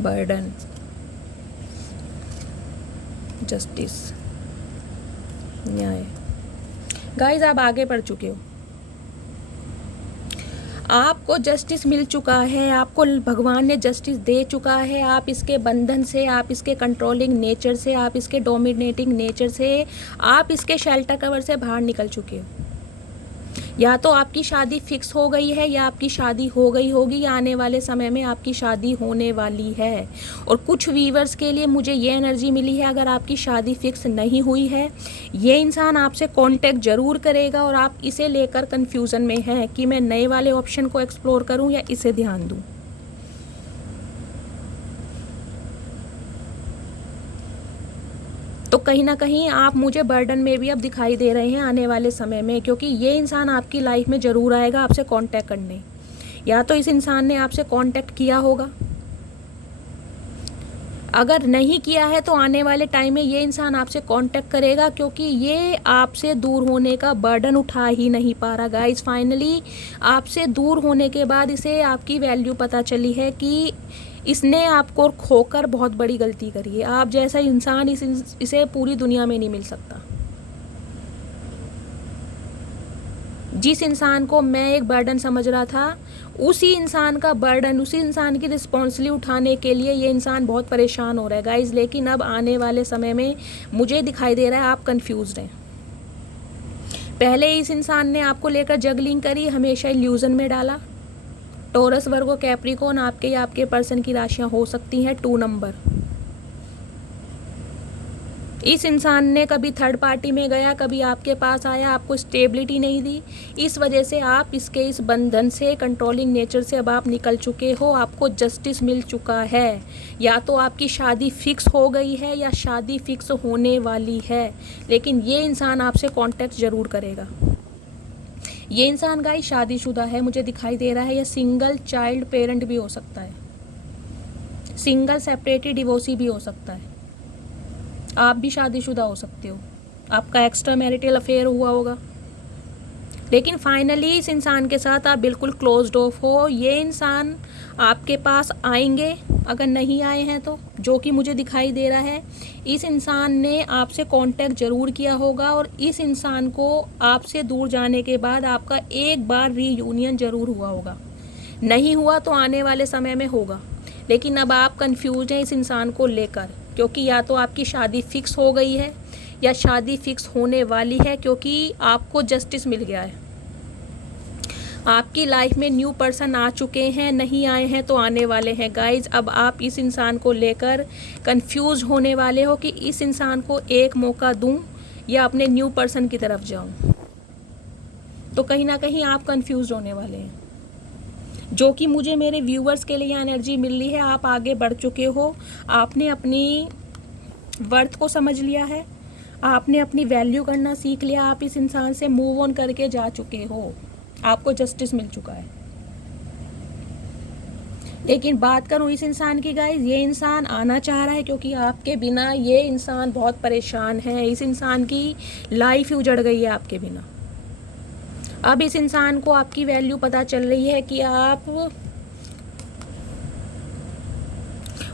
burden, justice, न्याय। गाइस आप आगे बढ़ चुके हो, आपको जस्टिस मिल चुका है, आपको भगवान ने जस्टिस दे चुका है। आप इसके बंधन से, आप इसके कंट्रोलिंग नेचर से, आप इसके डोमिनेटिंग नेचर से, आप इसके शेल्टर कवर से बाहर निकल चुके हो। या तो आपकी शादी फिक्स हो गई है, या आपकी शादी हो गई होगी, या आने वाले समय में आपकी शादी होने वाली है। और कुछ वीवर्स के लिए मुझे ये एनर्जी मिली है, अगर आपकी शादी फिक्स नहीं हुई है, ये इंसान आपसे कांटेक्ट ज़रूर करेगा और आप इसे लेकर कंफ्यूजन में हैं कि मैं नए वाले ऑप्शन को एक्सप्लोर करूं या इसे ध्यान दूं। तो कहीं ना कहीं आप मुझे बर्डन में भी अब दिखाई दे रहे हैं आने वाले समय में, क्योंकि ये इंसान आपकी लाइफ में ज़रूर आएगा आपसे कांटेक्ट करने। या तो इस इंसान ने आपसे कांटेक्ट किया होगा, अगर नहीं किया है तो आने वाले टाइम में ये इंसान आपसे कांटेक्ट करेगा, क्योंकि ये आपसे दूर होने का बर्डन उठा ही नहीं पा रहा गाइस। फाइनली आपसे दूर होने के बाद इसे आपकी वैल्यू पता चली है कि इसने आपको खोकर बहुत बड़ी गलती करी है। आप जैसा इंसान इसे पूरी दुनिया में नहीं मिल सकता। जिस इंसान को मैं एक बर्डन समझ रहा था, उसी इंसान का बर्डन, उसी इंसान की रिस्पॉन्सिबिलिटी उठाने के लिए ये इंसान बहुत परेशान हो रहा है गाइज। लेकिन अब आने वाले समय में मुझे दिखाई दे रहा है आप कंफ्यूज हैं। पहले इस इंसान ने आपको लेकर जगलिंग करी, हमेशा इल्यूजन में डाला। टॉरस, वर्गो, कैप्रिकॉर्न आपके या आपके पर्सन की राशियां हो सकती हैं 2 नंबर। इस इंसान ने कभी थर्ड पार्टी में गया, कभी आपके पास आया, आपको स्टेबिलिटी नहीं दी। इस वजह से आप इसके इस बंधन से, कंट्रोलिंग नेचर से अब आप निकल चुके हो। आपको जस्टिस मिल चुका है। या तो आपकी शादी फिक्स हो गई है या शादी फिक्स होने वाली है, लेकिन ये इंसान आपसे कांटेक्ट ज़रूर करेगा। ये इंसान गाइस शादीशुदा है, मुझे दिखाई दे रहा है। या सिंगल चाइल्ड पेरेंट भी हो सकता है, सिंगल सेपरेटेड डिवोर्सी भी हो सकता है। आप भी शादीशुदा हो सकते हो, आपका एक्स्ट्रा मैरिटल अफेयर हुआ होगा, लेकिन फाइनली इस इंसान के साथ आप बिल्कुल क्लोज्ड ऑफ हो। ये इंसान आपके पास आएंगे, अगर नहीं आए हैं तो, जो कि मुझे दिखाई दे रहा है। इस इंसान ने आपसे कांटेक्ट ज़रूर किया होगा और इस इंसान को आपसे दूर जाने के बाद आपका एक बार रीयूनियन ज़रूर हुआ होगा। नहीं हुआ तो आने वाले समय में होगा, लेकिन अब आप कंफ्यूज हैं इस इंसान को लेकर, क्योंकि या तो आपकी शादी फिक्स हो गई है या शादी फिक्स होने वाली है, क्योंकि आपको जस्टिस मिल गया है। आपकी लाइफ में न्यू पर्सन आ चुके हैं, नहीं आए हैं तो आने वाले हैं गाइज। अब आप इस इंसान को लेकर कंफ्यूज होने वाले हो कि इस इंसान को एक मौका दूं या अपने न्यू पर्सन की तरफ जाऊं। तो कहीं ना कहीं आप कंफ्यूज होने वाले हैं, जो कि मुझे मेरे व्यूवर्स के लिए एनर्जी मिल रही है। आप आगे बढ़ चुके हो, आपने अपनी वर्थ को समझ लिया है, आपने अपनी वैल्यू करना सीख लिया, आप इस इंसान से मूव ऑन करके जा चुके हो, आपको जस्टिस मिल चुका है। लेकिन बात करूं इस इंसान की गाइस, ये इंसान आना चाह रहा है, क्योंकि आपके बिना ये इंसान बहुत परेशान है। इस इंसान की लाइफ ही उजड़ गई है आपके बिना। अब इस इंसान को आपकी वैल्यू पता चल रही है कि आप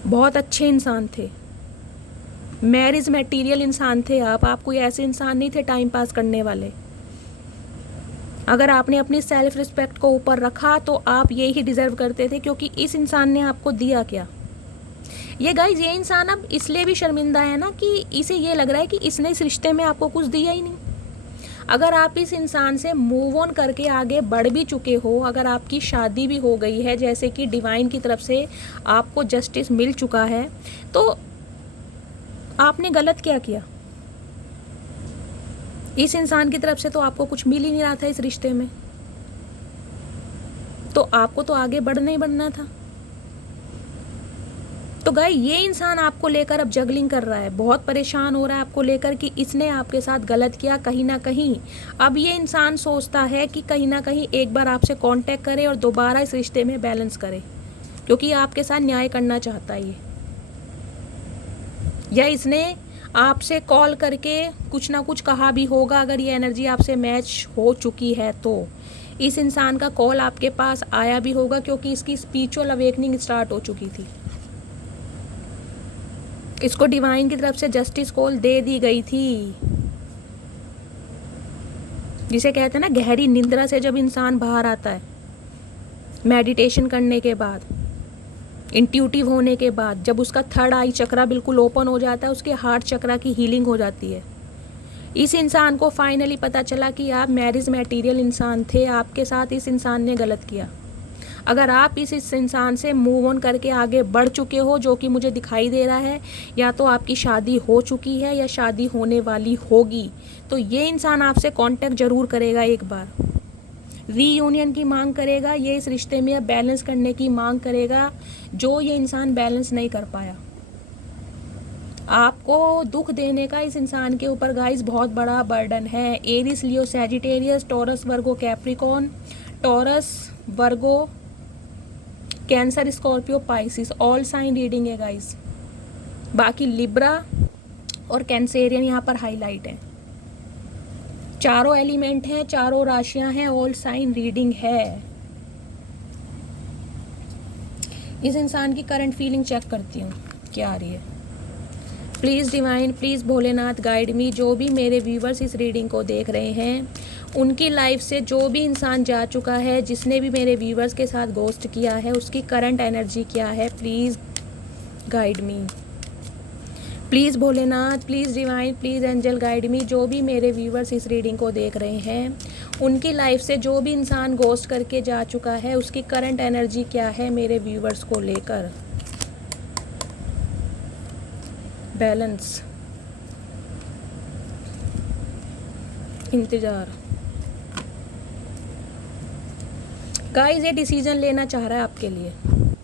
बहुत अच्छे इंसान थे, मैरिज मटेरियल इंसान थे आप कोई ऐसे इंसान नहीं थे टाइम पास करने वाले। अगर आपने अपनी सेल्फ रिस्पेक्ट को ऊपर रखा तो आप ये ही डिज़र्व करते थे, क्योंकि इस इंसान ने आपको दिया क्या। ये गाइज, ये इंसान अब इसलिए भी शर्मिंदा है ना कि इसे ये लग रहा है कि इसने इस रिश्ते में आपको कुछ दिया ही नहीं। अगर आप इस इंसान से मूव ऑन करके आगे बढ़ भी चुके हो, अगर आपकी शादी भी हो गई है, जैसे कि डिवाइन की तरफ से आपको जस्टिस मिल चुका है, तो आपने गलत क्या किया। इस इंसान की तरफ से तो आपको कुछ मिल ही नहीं रहा था इस रिश्ते में, तो आपको तो आगे बढ़ना ही बढ़ना था। तो गाय, ये इंसान आपको लेकर अब जगलिंग कर रहा है, बहुत परेशान हो रहा है आपको लेकर कि इसने आपके साथ गलत किया। कहीं ना कहीं अब ये इंसान सोचता है कि कहीं ना कहीं एक बार आपसे कांटेक्ट करे और दोबारा इस रिश्ते में बैलेंस करे, क्योंकि आपके साथ न्याय करना चाहता है ये। या इसने आपसे कॉल करके कुछ ना कुछ कहा भी होगा, अगर ये एनर्जी आपसे मैच हो चुकी है तो इस इंसान का कॉल आपके पास आया भी होगा, क्योंकि इसकी स्पिरिचुअल अवेकनिंग स्टार्ट हो चुकी थी। इसको डिवाइन की तरफ से जस्टिस कॉल दे दी गई थी, जिसे कहते हैं ना गहरी निंद्रा से जब इंसान बाहर आता है, मेडिटेशन करने के बाद, इंट्यूटिव होने के बाद, जब उसका थर्ड आई चक्रा बिल्कुल ओपन हो जाता है, उसके हार्ट चक्रा की हीलिंग हो जाती है। इस इंसान को फाइनली पता चला कि आप मैरिज मटेरियल इंसान थे, आपके साथ इस इंसान ने गलत किया। अगर आप इस इंसान से मूव ऑन करके आगे बढ़ चुके हो, जो कि मुझे दिखाई दे रहा है, या तो आपकी शादी हो चुकी है या शादी होने वाली होगी, तो ये इंसान आपसे कांटेक्ट ज़रूर करेगा, एक बार रीयूनियन की मांग करेगा। ये इस रिश्ते में अब बैलेंस करने की मांग करेगा, जो ये इंसान बैलेंस नहीं कर पाया। आपको दुख देने का इस इंसान के ऊपर गाइस बहुत बड़ा बर्डन है। Aries, Leo, Sagittarius, Taurus, Virgo, Capricorn, Taurus, Virgo, Cancer, Scorpio, Pisces, all sign reading है गाइस। बाकी लिब्रा और कैंसेरियन यहाँ पर हाईलाइट है। चारों एलिमेंट हैं, चारों राशियां हैं, ऑल साइन रीडिंग है। इस इंसान की करंट फीलिंग चेक करती हूँ क्या आ रही है। Please divine, please Bholenath guide me. जो भी मेरे व्यूवर्स इस रीडिंग को देख रहे हैं, उनकी लाइफ से जो भी इंसान जा चुका है, जिसने भी मेरे व्यूवर्स के साथ गोस्ट किया है, उसकी करंट एनर्जी क्या है, please guide me. Please Bholenath, please divine, please angel guide me. जो भी मेरे व्यूवर्स इस रीडिंग को देख रहे हैं, उनकी लाइफ से जो भी इंसान गोस्ट करके जा चुका है, उसकी करंट एनर्जी क्या है मेरे व्यूवर्स को लेकर। बैलेंस, इंतज़ार। गाइस ये डिसीजन लेना चाह रहा है आपके लिए,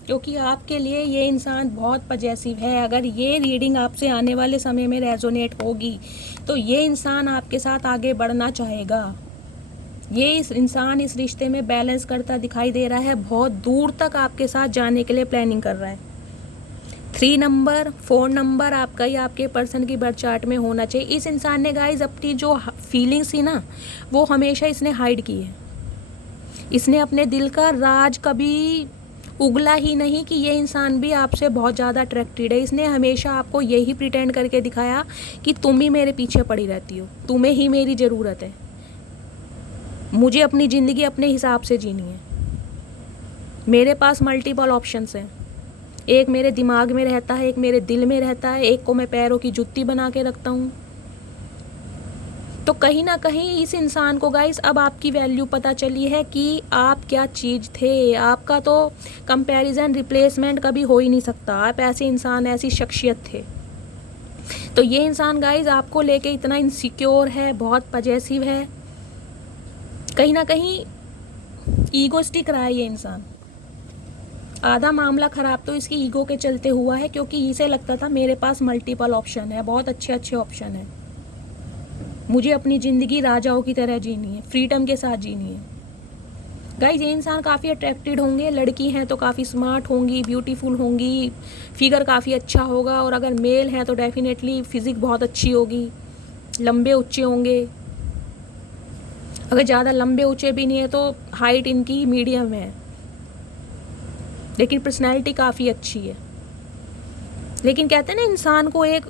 क्योंकि आपके लिए ये इंसान बहुत पजेसिव है। अगर ये रीडिंग आपसे आने वाले समय में रेजोनेट होगी तो ये इंसान आपके साथ आगे बढ़ना चाहेगा। ये इस इंसान इस रिश्ते में बैलेंस करता दिखाई दे रहा है, बहुत दूर तक आपके साथ जाने के लिए प्लानिंग कर रहा है। 3 नंबर 4 नंबर आपका ही आपके पर्सन की बर्थ चार्ट में होना चाहिए। इस इंसान ने गाइज अपनी जो फीलिंग्स थी ना, वो हमेशा इसने हाइड की है। इसने अपने दिल का राज कभी उगला ही नहीं कि ये इंसान भी आपसे बहुत ज़्यादा अट्रैक्टेड है। इसने हमेशा आपको यही प्रिटेंड करके दिखाया कि तुम ही मेरे पीछे पड़ी रहती हो, तुम्हें ही मेरी ज़रूरत है, मुझे अपनी ज़िंदगी अपने हिसाब से जीनी है, मेरे पास मल्टीपल ऑप्शंस हैं, एक मेरे दिमाग में रहता है, एक मेरे दिल में रहता है, एक को मैं पैरों की जुत्ती बना के रखता हूँ। तो कहीं ना कहीं इस इंसान को गाइस अब आपकी वैल्यू पता चली है कि आप क्या चीज़ थे। आपका तो कंपैरिजन रिप्लेसमेंट कभी हो ही नहीं सकता। आप ऐसे इंसान, ऐसी शख्सियत थे। तो ये इंसान गाइस आपको लेके इतना इनसिक्योर है, बहुत पजेसिव है, कहीं ना कहीं ईगोस्टिक रहा है ये इंसान। आधा मामला ख़राब तो इसकी ईगो के चलते हुआ है, क्योंकि इसे लगता था मेरे पास मल्टीपल ऑप्शन है, बहुत अच्छे अच्छे ऑप्शन है, मुझे अपनी ज़िंदगी राजाओं की तरह जीनी है, फ्रीडम के साथ जीनी है। गाइस ये इंसान काफ़ी अट्रैक्टेड होंगे, लड़की हैं तो काफ़ी स्मार्ट होंगी, ब्यूटीफुल होंगी, फिगर काफ़ी अच्छा होगा, और अगर मेल हैं तो डेफिनेटली फिज़िक बहुत अच्छी होगी, लंबे ऊँचे होंगे, अगर ज़्यादा लंबे ऊँचे भी नहीं है तो हाइट इनकी मीडियम है, लेकिन पर्सनैलिटी काफ़ी अच्छी है। लेकिन कहते हैं ना, इंसान को एक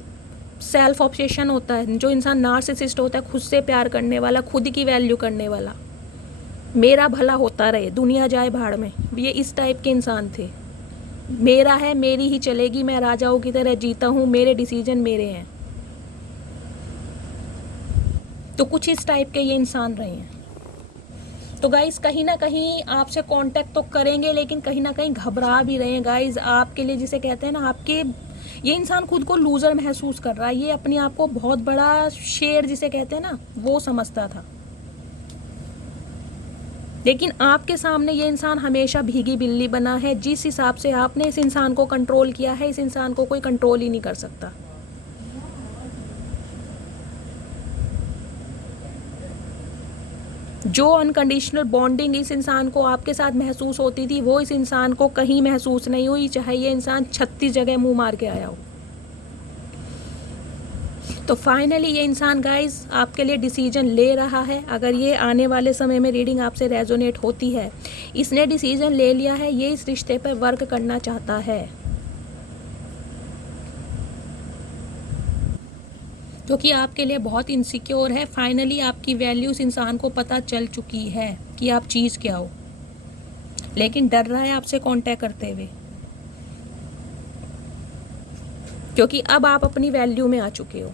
सेल्फ ऑब्सेशन होता है, जो इंसान नार्सिसिस्ट होता है, खुद से प्यार करने वाला, खुद की वैल्यू करने वाला, मेरा भला होता रहे, दुनिया जाए भाड़ में, ये इस टाइप के इंसान थे। मेरा है, मेरी ही चलेगी, मैं राजाओं की तरह जीता हूँ, मेरे डिसीजन मेरे हैं। तो कुछ इस टाइप के ये इंसान रहे हैं। तो गाइज़ कहीं ना कहीं आपसे कांटेक्ट तो करेंगे, लेकिन कहीं ना कहीं घबरा भी रहे हैं गाइज़ आपके लिए। जिसे कहते हैं ना, आपके ये इंसान खुद को लूज़र महसूस कर रहा है, ये अपने आप को बहुत बड़ा शेर जिसे कहते हैं ना, वो समझता था। लेकिन आपके सामने ये इंसान हमेशा भीगी बिल्ली बना है। जिस हिसाब से आपने इस इंसान को कंट्रोल किया है, इस इंसान को कोई कंट्रोल ही नहीं कर सकता। जो अनकंडीशनल बॉन्डिंग इस इंसान को आपके साथ महसूस होती थी, वो इस इंसान को कहीं महसूस नहीं हुई, चाहे ये इंसान 36 जगह मुंह मार के आया हो। तो फाइनली ये इंसान गाइस आपके लिए डिसीजन ले रहा है। अगर ये आने वाले समय में रीडिंग आपसे रेजोनेट होती है, इसने डिसीजन ले लिया है, ये इस रिश्ते पर वर्क करना चाहता है, क्योंकि आपके लिए बहुत इनसिक्योर है। फाइनली आपकी वैल्यू इस इंसान को पता चल चुकी है कि आप चीज़ क्या हो, लेकिन डर रहा है आपसे कांटेक्ट करते हुए, क्योंकि अब आप अपनी वैल्यू में आ चुके हो।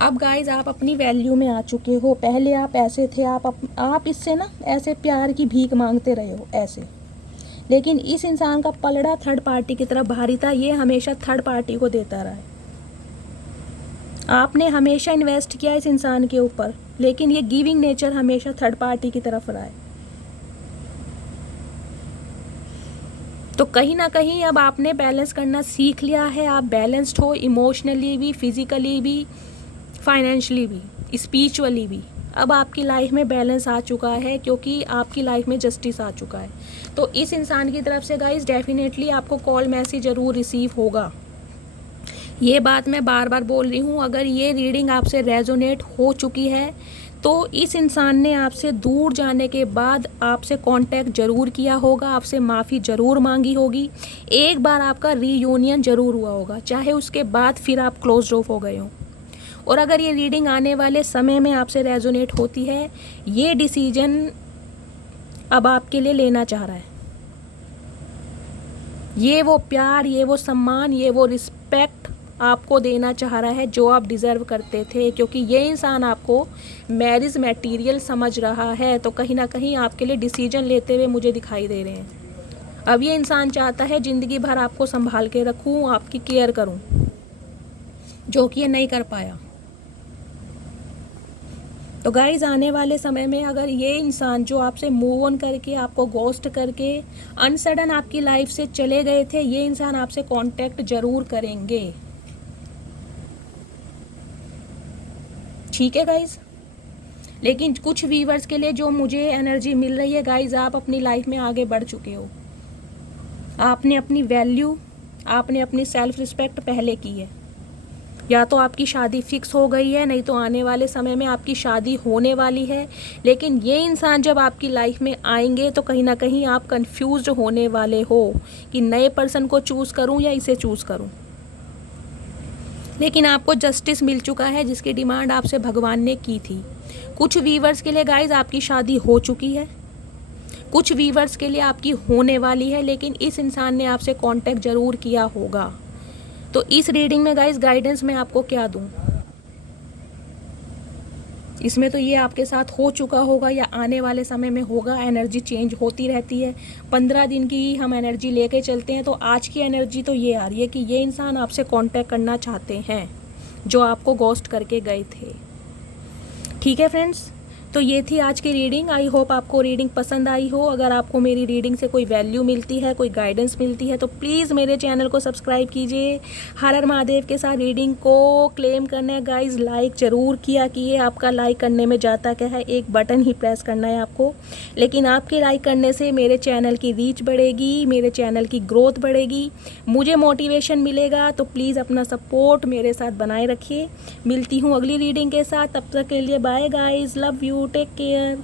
अब गाइज आप अपनी वैल्यू में आ चुके हो। पहले आप ऐसे थे, आप इससे ना ऐसे प्यार की भीख मांगते रहे हो ऐसे, लेकिन इस इंसान का पलड़ा थर्ड पार्टी की तरफ भारी था। ये हमेशा थर्ड पार्टी को देता रहा है। आपने हमेशा इन्वेस्ट किया इस इंसान के ऊपर, लेकिन ये गिविंग नेचर हमेशा थर्ड पार्टी की तरफ रहा है। तो कहीं ना कहीं अब आपने बैलेंस करना सीख लिया है। आप बैलेंस्ड हो, इमोशनली भी, फिजिकली भी, फाइनेंशियली भी, स्पिरिचुअली भी। अब आपकी लाइफ में बैलेंस आ चुका है, क्योंकि आपकी लाइफ में जस्टिस आ चुका है। तो इस इंसान की तरफ से गाइस डेफिनेटली आपको कॉल मैसेज ज़रूर रिसीव होगा। ये बात मैं बार बार बोल रही हूँ। अगर ये रीडिंग आपसे रेजोनेट हो चुकी है तो इस इंसान ने आपसे दूर जाने के बाद आपसे कांटेक्ट ज़रूर किया होगा, आपसे माफ़ी ज़रूर मांगी होगी, एक बार आपका रीयूनियन ज़रूर हुआ होगा, चाहे उसके बाद फिर आप क्लोज ऑफ हो गए हों। और अगर ये रीडिंग आने वाले समय में आपसे रेजोनेट होती है, ये डिसीजन अब आपके लिए लेना चाह रहा है। ये वो प्यार, ये वो सम्मान, ये वो रिस्पेक्ट आपको देना चाह रहा है जो आप डिज़र्व करते थे, क्योंकि ये इंसान आपको मैरिज मटेरियल समझ रहा है। तो कहीं ना कहीं आपके लिए डिसीजन लेते हुए मुझे दिखाई दे रहे हैं। अब ये इंसान चाहता है ज़िंदगी भर आपको संभाल के रखूं, आपकी केयर करूं, जो कि ये नहीं कर पाया। तो गाइज आने वाले समय में अगर ये इंसान जो आपसे मूव ऑन करके, आपको गोस्ट करके अनसडन आपकी लाइफ से चले गए थे, ये इंसान आपसे कांटेक्ट ज़रूर करेंगे। ठीक है गाइज। लेकिन कुछ व्यूवर्स के लिए जो मुझे एनर्जी मिल रही है गाइज, आप अपनी लाइफ में आगे बढ़ चुके हो। आपने अपनी वैल्यू, आपने अपनी सेल्फ रिस्पेक्ट पहले की है। या तो आपकी शादी फिक्स हो गई है, नहीं तो आने वाले समय में आपकी शादी होने वाली है। लेकिन ये इंसान जब आपकी लाइफ में आएंगे तो कहीं ना कहीं आप कंफ्यूज्ड होने वाले हो कि नए पर्सन को चूज़ करूं या इसे चूज़ करूं। लेकिन आपको जस्टिस मिल चुका है, जिसकी डिमांड आपसे भगवान ने की थी। कुछ वीवर्स के लिए गाइज आपकी शादी हो चुकी है, कुछ वीवर्स के लिए आपकी होने वाली है, लेकिन इस इंसान ने आपसे कांटेक्ट ज़रूर किया होगा। तो इस रीडिंग में गाइज गाइडेंस मैं आपको क्या दूं? इसमें तो ये आपके साथ हो चुका होगा या आने वाले समय में होगा। एनर्जी चेंज होती रहती है, 15 दिन की हम एनर्जी लेके चलते हैं। तो आज की एनर्जी तो ये आ रही है कि ये इंसान आपसे कांटेक्ट करना चाहते हैं जो आपको गोस्ट करके गए थे। ठीक है फ्रेंड्स, तो ये थी आज की रीडिंग। आई होप आपको रीडिंग पसंद आई हो। अगर आपको मेरी रीडिंग से कोई वैल्यू मिलती है, कोई गाइडेंस मिलती है, तो प्लीज़ मेरे चैनल को सब्सक्राइब कीजिए। हर हर महादेव के साथ रीडिंग को क्लेम करना है गाइज, लाइक ज़रूर किया कीजिए। आपका लाइक करने में जाता क्या है, एक बटन ही प्रेस करना है आपको। लेकिन आपके लाइक करने से मेरे चैनल की रीच बढ़ेगी, मेरे चैनल की ग्रोथ बढ़ेगी, मुझे मोटिवेशन मिलेगा। तो प्लीज़ अपना सपोर्ट मेरे साथ बनाए रखिए। मिलती हूँ अगली रीडिंग के साथ, तब तक के लिए bye guys, love you, take care.